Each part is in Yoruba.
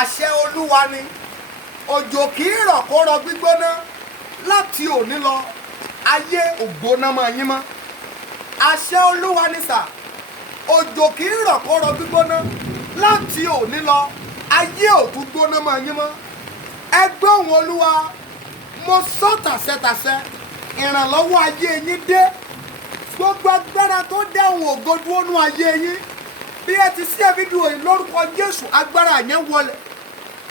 àṣẹ Olúwa ni òjò kì í rọ̀ kó rọ gbígbóná láti òní lọ ayé ògbóná máa yín mọ́. àṣẹ Olúwa ni sà, òjò kì í rọ̀ kó rọ gbígbóná láti òní lọ ayé òtún gbóná máa yín mọ́. ẹgbẹ́ òun Olúwa, mo sọ tàṣẹtàṣẹ ìrànlọ́wọ́ ayé yín dé. gbogbo agbára tó dáhùn ògo dúró nú ayé yín, bí ẹ ti sí fídíò yìí lórúkọ Jésù, agbára yẹn wọlé.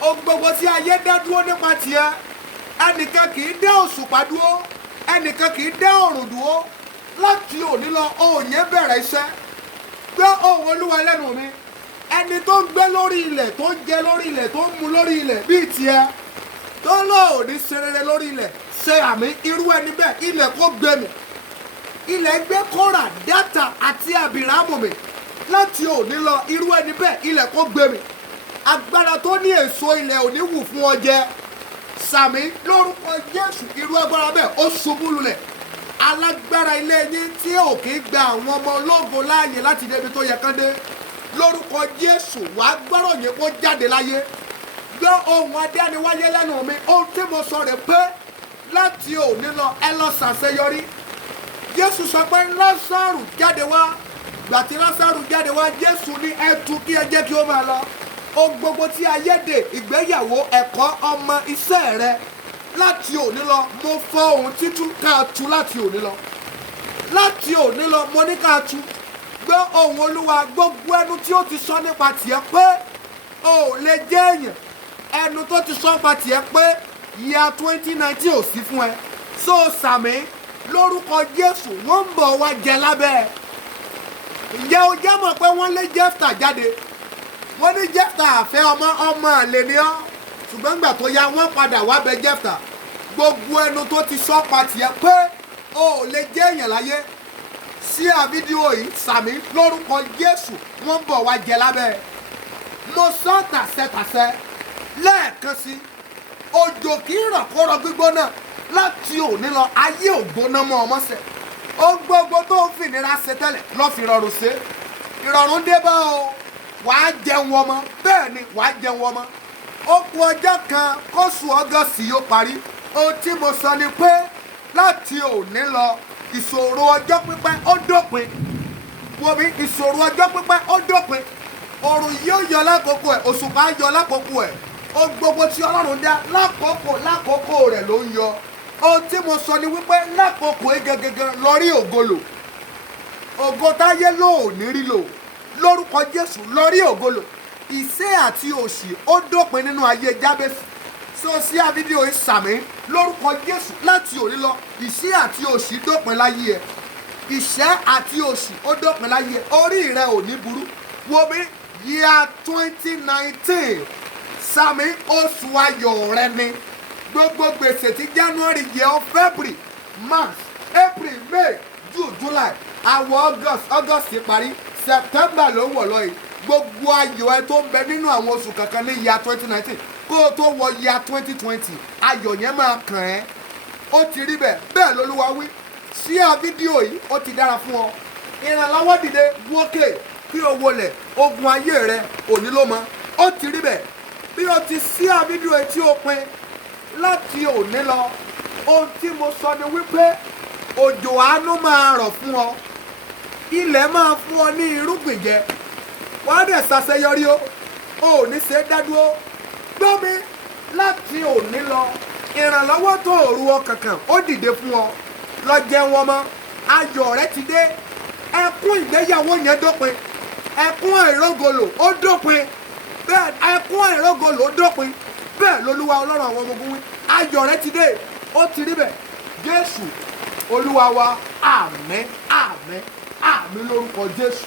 ohun gbogbo tí ayé dá dúró nípa tiẹ̀, ẹnìkan kì í dá òṣùpá dúró, ẹnìkan kì í dá òrùn dúró. láti òní lọ òun yẹn bẹ̀rẹ̀ iṣẹ́. gbé ohùn Olúwa lẹ́nu mi. ẹni tó ń gbé lórí ilẹ̀, tó ń jẹ lórí ilẹ̀, tó ń mu lórí ilẹ̀ bíi tiẹ̀, tó lóòní ṣe rere lórí ilẹ̀, ṣe àmì. irú ẹni bẹ́ẹ̀ ilẹ̀ kó gbé mi. ilẹ̀ gbé Kórà, Dátà àti Àbírámù mi. láti òní lọ irú ẹni bẹ́ẹ̀ ilẹ̀ kó gbé mi. agbára tó ní èso ilẹ̀ òní wù fún ọ jẹ, sàmì lórúkọ Jésù. irú agbára bẹ́ẹ̀ ó ṣubú lulẹ̀. alágbára ilé yín tí ò kì í gba àwọn ọmọ ológo láàyè láti débi tó yẹ kán dé, lórúkọ Jésù wàá gbọ́rọ̀ yẹn kó jáde láyé. gbọ́ ohùn adániwáyé lẹ́nu mi. ohun tí mo sọ rẹ̀ pé láti òní lọ ẹ lọ ṣàṣeyọrí. Jésù sọ pé Lásárù jáde wá. gbà tí Lásárù jáde wá, Jésù ní ẹ tú kí ẹ jẹ́ kí ó máa lọ. ohun gbogbo tí ayé dè, ìgbéyàwó, ẹ̀kọ́, ọmọ, iṣẹ́ rẹ, láti òní lọ mo fọ ohun títú ká tú láti òní lọ. láti òní lọ mo ní ká tú. gbọ́ ohùn Olúwa, gbogbo ẹnu tí ó ti sọ nípa tiẹ̀ pé o ò lè jẹ́ èèyàn, ẹnu tó ti sọ nípa tiẹ̀ pé ìyá 2019 ò sí fún ẹ, so sàmì lórúkọ Jésù wọ́n ń bọ̀ wá jẹ lábẹ́ ẹ. ǹjẹ́ o jẹ́ mọ̀ pé wọ́n lé Jẹ́fítà jáde? wọ́n ní Jẹ́fítà àfẹ́ ọmọ àlè ni ọ́, ṣùgbọ́n nígbà tó yá wọ́n padà wá bẹ Jẹ́fítà. gbogbo ẹnu tó ti sọ pa tiẹ̀ pé o ò lè jẹ́ èèyàn láyé, sí fídíò yìí sàmì lórúkọ Jésù wọ́n ń bọ̀ wá jẹ lábẹ́ ẹ. mo sọ tàṣẹtàṣẹ lẹ́ẹ̀kan sí, òjò kì í rọ̀ kó rọ gbígbóná láti òní lọ ayé ògbóná mọ́ ọmọ sẹ̀. ohun gbogbo tó ń fìnira ṣe tẹ́lẹ̀ lọ́ fi rọrùn ṣe. ìrọ̀rùn dé bá o, wàá jẹun ọmọ, bẹ́ẹ̀ ni wàá jẹun ọmọ. ó kù ọjọ́ kan kóṣù Ọgọ́sì yóò parí. ohun tí mo sọ ni pé láti òní lọ ìṣòro ọjọ́ pípẹ́ ó dópin. wo mi, ìṣòro ọjọ́ pípẹ́ ó dópin. òrùn yóò yọ lákòókò ẹ̀, òṣùpá yọ lákòókò ẹ̀. ohun gbogbo tí Ọlọ́run dá lákòókò rẹ̀ ló ń yọ. ohun tí mo sọ ni wípé lákòókò gẹ́gẹ́gẹ́ lọ rí ògolo. ògo táyé lò ò ní rí lò, lórúkọ Jésù lọ rí ògolo. ìṣẹ́ àti òṣì ó dópin nínú ayé Jábésì. so sí fídíò ìsàmì lórúkọ Jésù láti òní lọ ìṣẹ́ àti òṣì dópin láyé ẹ. ìṣẹ́ àti òṣì ó dópin láyé ẹ. orí rẹ ò ní burú. wo mi, year 2019 sàmì oṣù ayọ̀ rẹ ni. gbogbo gbèsè tí January yẹ ọ, February, March, April, May, June, July, àwọ̀ August parí, September ló ń wọ̀ lọ́yìn. gbogbo ayọ̀ ẹ tó ń bẹ nínú àwọn oṣù kankan ní year 2019 kó o tó wọ year 2020 ayọ̀ yẹn máa kàn ẹ́. ó ti rí bẹ́ẹ̀, bẹ́ẹ̀ lolúwa wí. ṣíà fídíò yìí ó ti dára fún ọ. ìrànlọ́wọ́ dìde wókè kí o wọlẹ̀, ogun ayé rẹ òní ló mọ. ó ti rí bẹ́ẹ̀. bí o ti ṣíà fídíò yìí tí o pin, láti òní lọ ohun tí mo sọ ni wípé òjò àánú máa rọ̀ fún ọ. ilẹ̀ máa fún ọ ní irúgbìn jẹ. wàá dẹ̀ ṣàṣeyọrí o, ò ní ṣe dádúró. gbọ́ mi, láti òní lọ ìrànlọ́wọ́ tó òru ọ kankan ó dìde fún ọ. lọ jẹun ọmọ, ayọ̀ rẹ ti dé. ẹkún ìgbéyàwó yẹn dópin, ẹkún àìrógolo ó dópin, bẹ́ẹ̀ ẹkún àìrógolo ó dópin. bẹ́ẹ̀ lolúwa Ọlọ́run àwọn ọmọ ogun wí. ayọ̀ rẹ ti dé, ó ti rí bẹ́ẹ̀. Jésù Olúwa wa, àmín àmín àmín lórúkọ Jésù.